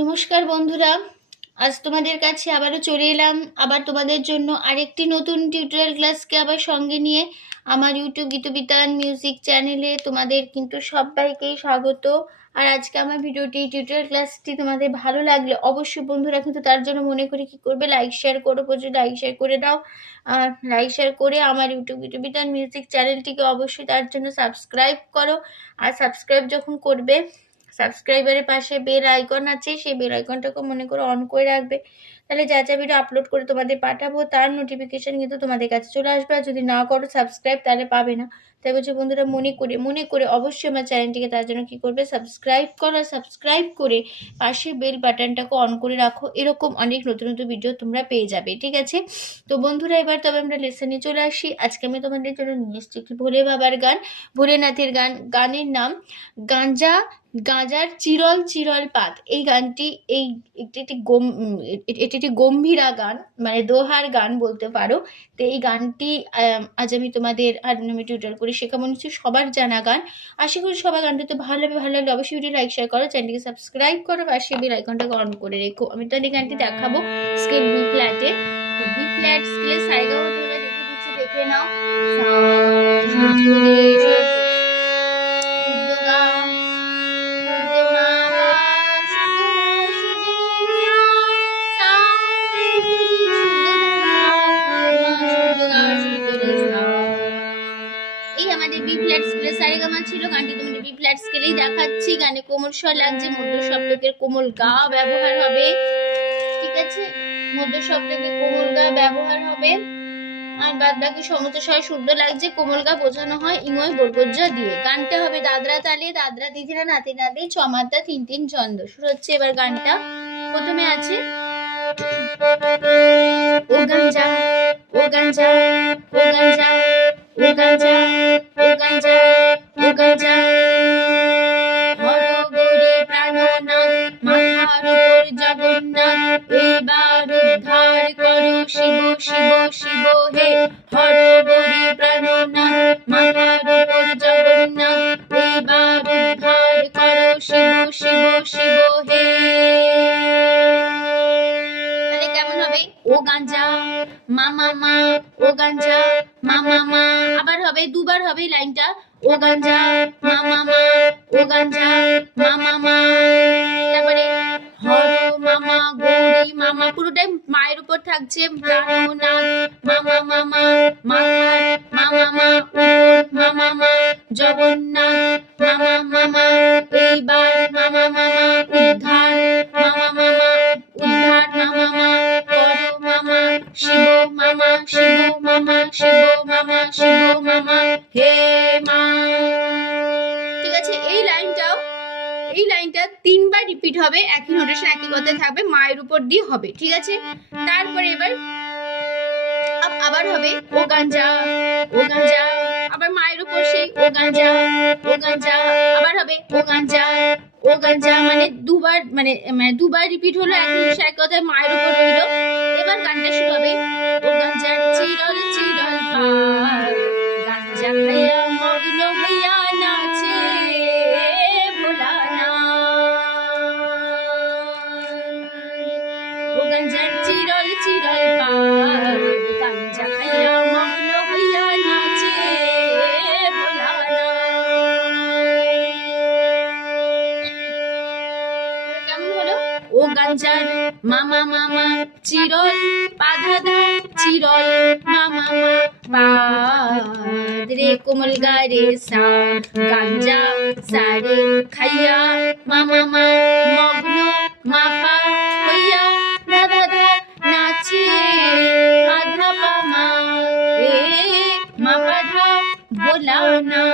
নমস্কার বন্ধুরা, আজ তোমাদের কাছে আবারও চলে এলাম। আবার তোমাদের জন্য আরেকটি নতুন টিউটোরিয়াল ক্লাসকে আবার সঙ্গে নিয়ে আমার ইউটিউব গীতবিতান মিউজিক চ্যানেলে তোমাদের কিন্তু সবাইকেই স্বাগত। আর আজকে আমার ভিডিওটি টিউটোরিয়াল ক্লাসটি তোমাদের ভালো লাগলে অবশ্যই বন্ধুরা কিন্তু তার জন্য মনে করি কি করবে লাইক শেয়ার করো, প্রচুর লাইক শেয়ার করে দাও। আর লাইক শেয়ার করে আমার ইউটিউব গীতবিতান মিউজিক চ্যানেলটিকে অবশ্যই তার জন্য সাবস্ক্রাইব করো। আর সাবস্ক্রাইব যখন করবে সাবস্ক্রাইবারের পাশে বেল আইকন আছে, সেই বেল আইকনটাকে মনে করে অন করে রাখবে। তাহলে যা যা ভিডিও আপলোড করে তোমাদের পাঠাবো, তার নোটিফিকেশান কিন্তু তোমাদের কাছে চলে আসবে। আর যদি না করো সাবস্ক্রাইব তাহলে পাবে না। তাই বলছি বন্ধুরা, মনে করে মনে করে অবশ্যই আমার চ্যানেলটিকে তার জন্য কী করবে? সাবস্ক্রাইব করো সাবস্ক্রাইব করে পাশে বেল বাটনটাকে অন করে রাখো। এরকম অনেক নতুন নতুন ভিডিও তোমরা পেয়ে যাবে, ঠিক আছে? তো বন্ধুরা, এবার তবে আমরা লেসনে চলে আসি। আজকে আমি তোমাদের জন্য নিয়ে এসেছি ভোলে বাবার গান, ভোলেনাথের গান, গানের নাম গাঁজা গাঁজার চিরল চিরল পাত। এই গানটি, এই একটি একটি গম, এটি একটি গম্ভীরা গান মানে দোহার গান বলতে পারো। তো এই গানটি আজ আমি তোমাদের আমি টিউটার করে শেখা মনে হচ্ছে সবার জানা গান। আশা করি সবার গানটা তো ভালো হবে ভালো লাগলে অবশ্যই ভিডিও লাইক শেয়ার করো চ্যানেলটিকে সাবস্ক্রাইব করো, পাশে বেল আইকনটাকে অন করে রেখো। আমি তো এই গানটি দেখাবো স্কেল বি ফ্ল্যাটে বি ফ্ল্যাট তোমরা দেখে দেখে নাও। কোমল স্বর লাগছে মধ্য সপ্তকের কোমল গা ব্যবহার হবে, ঠিক আছে? মধ্য সপ্তকে কোমল গা ব্যবহার হবে। আর বাদ বাকি সমস্ত স্বর শুদ্ধ লাগছে, কোমল গা বোঝানো হয় ইময় বর্গজ্জ দিয়ে। গানটা হবে দাদরা তালে, দাদরা দিদিরা নাতি নাতি, ছমাত্রা তিন তিন ছন্দ। শুরু হচ্ছে এবার গানটা। প্রথমে আছে, ও গাঞ্জা ও গাঞ্জা ও গাঞ্জা ও গাঞ্জা ও গাঞ্জা ও গাঞ্জা। শিব শিব হে হরগরি প্রাণনাথ মাথার উপর জগন্নাথ এইবার উদ্ধার করো শিব শিব শিব হে ও গাঞ্জা মামা মা ও গাঞ্জা মামা মা আবার হবে দুবার হবে লাইনটা ও গাঞ্জা মামা মা ও গাঞ্জা মামা মা তারপরে হর মামা গৌরী মামা পুরোটাই মায়ের উপর থাকছে মামা মামা মাথার মামা জগন্নাথ মামা মামা দিয়ে হবে, ঠিক আছে? তারপরে এবার আবার হবে, ও গাঞ্জা ও গাঞ্জা আবার মায়ের উপর সেই ও গাঞ্জা ও গাঞ্জা আবার হবে, ও গাঞ্জা ও গাঞ্জা মানে দুবার মানে মানে দুবার রিপিট হলো একই জিনিস এক কথায় মায়ের উপর রইল। এবার গানটা শুরু হবে, ও গাঞ্জার চিরল চিরল পার গাঞ্জা খাইয়া চিরল পাধাদা চিরল মামা পাদ রে, কোমল গারে সা, গাঞ্জা সারে খাইয়া মামা মা মগ্ন মাপা হইয়া দা নাচে আধা পামা এ মাপা ধা না।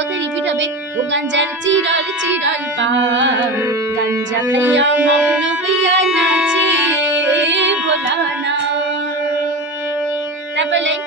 কথা রিপিট হবে, ও গাঞ্জার চিরল চিরল পার, গাঞ্জা খাইয়া মগ্ন হইয়া নাচে ভোলানা তারপর লাইন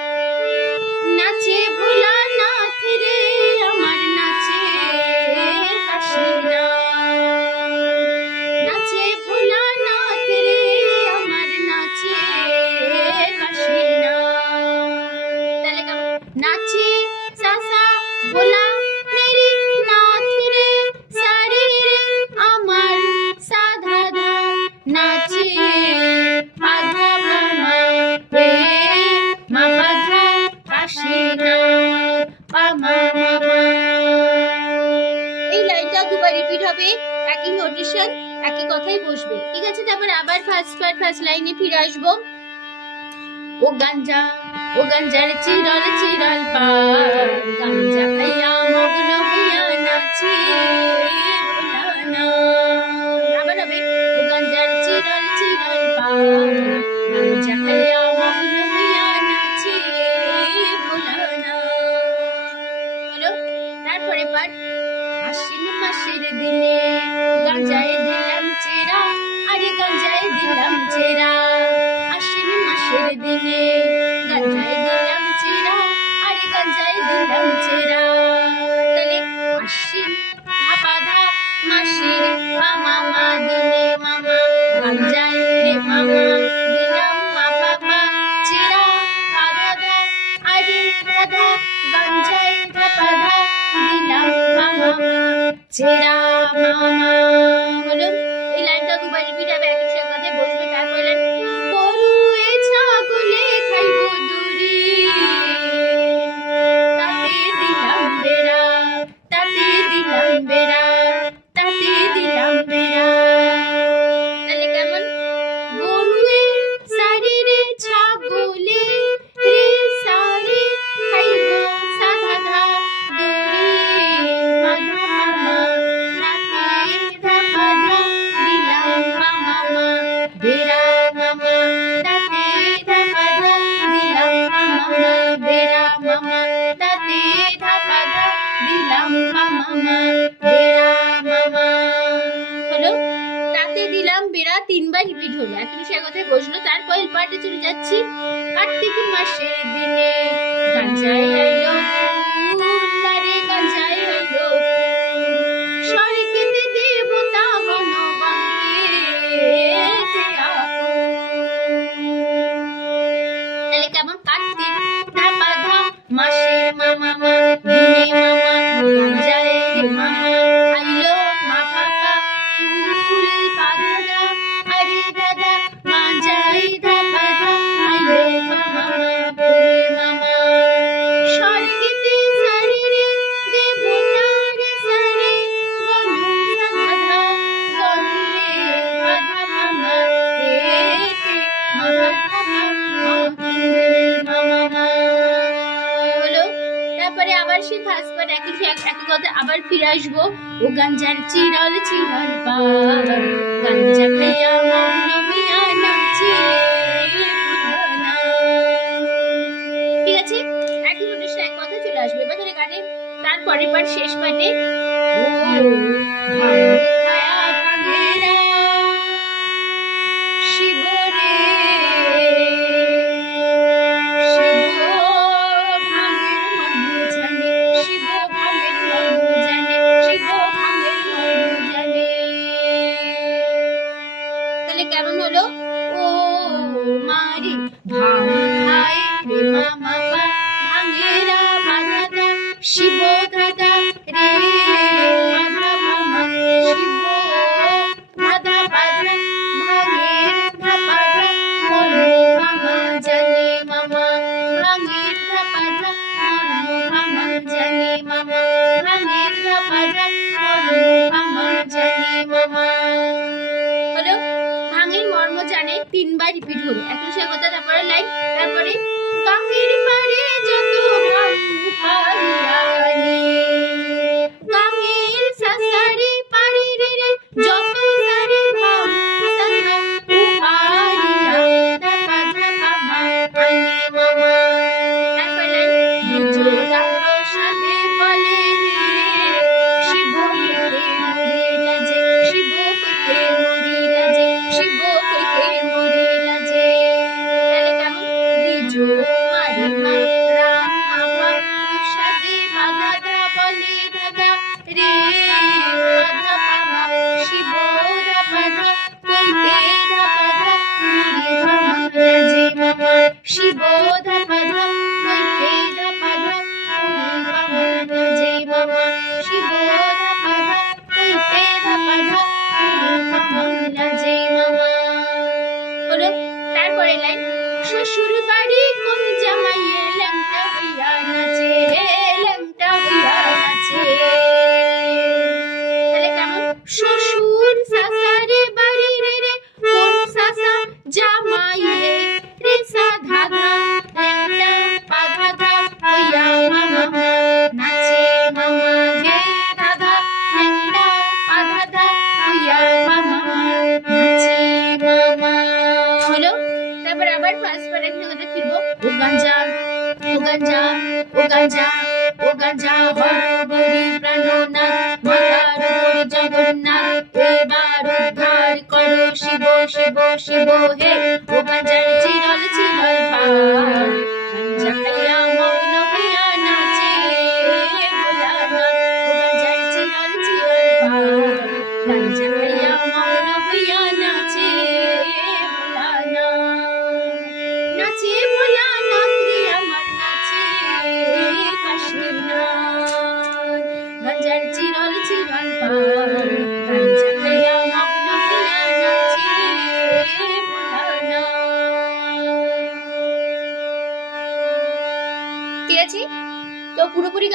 হবে। একই নোটেশন একই কথাই বসবে। ঠিক আছে, তারপর আবার ফার্স্ট পার্ট ফার্স্ট লাইনে ফিরে আসব। ও গাঞ্জা, ও গাঞ্জার চিরল চিরল পার। গাঞ্জা খাইয়া মগ্ন হইয়া নাচে। mama, dinam papa, chira, adada, adi, dada, ganjai, dapada, dinam mama, chira, mama. কিংবা রিপিট হলো। এখন সে কথা প্রশ্ন তার পরের পার্টে চলে যাচ্ছি কার্তিক মাসে দিনে। গাঞ্জাই আইলো সেই ফার্স্ট পার্ট একই একই কথা আবার ফিরে আসব। ও গাঞ্জার চিরল চিরল পার গাঞ্জা খাইয়া মনে মিয়া নাচে ঠিক আছে একই নোটের এক কথা চলে আসবে। এবার ধরে গানের তারপরে পার শেষ পার্টে Oh, oh, mighty, Mama, তিনবার রিপিট হবে এখন সে কথা তারপরে লাইন তারপরে গাঙ্গের পারে যত করে নেন শ্বশুর বাড়ি কম জামাইয়ে ল্যাংটা হইয়া নাচে? শিব হে ও গাঞ্জার চিরল চিরল ভার গাঞ্জা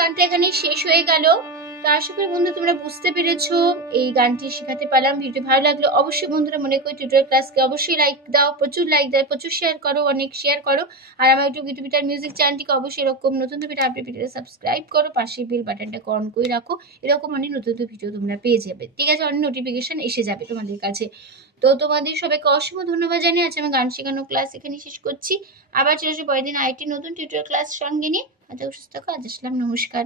গানটা এখানে শেষ হয়ে গেল। তো আশা করি বন্ধু তোমরা বুঝতে পেরেছ, এই গানটি শেখাতে পারলাম। ভিডিও ভালো লাগল অবশ্যই বন্ধুরা মনে করি টিউটোরিয়াল ক্লাসকে অবশ্যই লাইক দাও, প্রচুর লাইক দাও, প্রচুর শেয়ার করো, অনেক শেয়ার করো। আর আমার ইউটিউব গীতবিতার মিউজিক চ্যানেলটিকে অবশ্যই এরকম নতুন ভিডিও আপডেট ভিডিওটা সাবস্ক্রাইব করো, পাশে বেল বাটনটা অন করে রাখো। এরকম অনেক নতুন নতুন ভিডিও তোমরা পেয়ে যাবে। ঠিক আছে, অনেক নোটিফিকেশন এসে যাবে তোমাদের কাছে। তো তোমাদের সবাইকে অসংখ্য ধন্যবাদ জানিয়ে আছে আমি গান শেখানো ক্লাস এখানে শেষ করছি। আবার চলে আসব পরের দিন আইটি নতুন টিউটোরিয়াল ক্লাস সঙ্গে নিয়ে। আজ সুস্থ কাজ আসলাম নমস্কার